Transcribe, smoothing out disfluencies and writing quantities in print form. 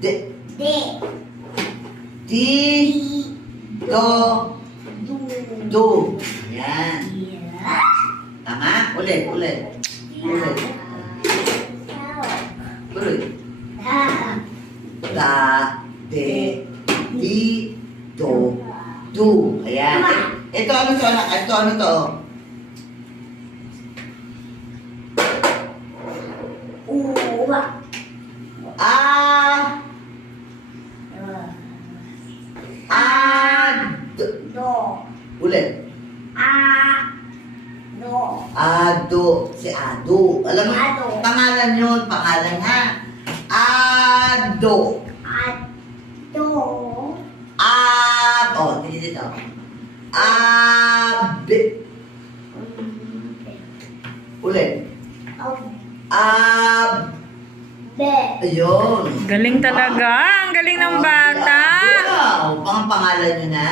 De. De. Di. Do. Du. Do. Ayan. Ya. Tama? Ulit. Ulit. Ulit. Ulit. Da. Da. De. Di. Do. Do. Ayan. Ito ano to? Ito ano to? Uwa. A. A. Do. Ulit. A. Do. Ado. Si Ado. Alam mo, Ado. pangalan yun. Pangalan ha. Ado. Ado. Ab. Oh, dito. Abe. Ulit. Ab. Be. Ayun. Galing talaga. Ang galing ng bata. Wow. Pangalan nyo na.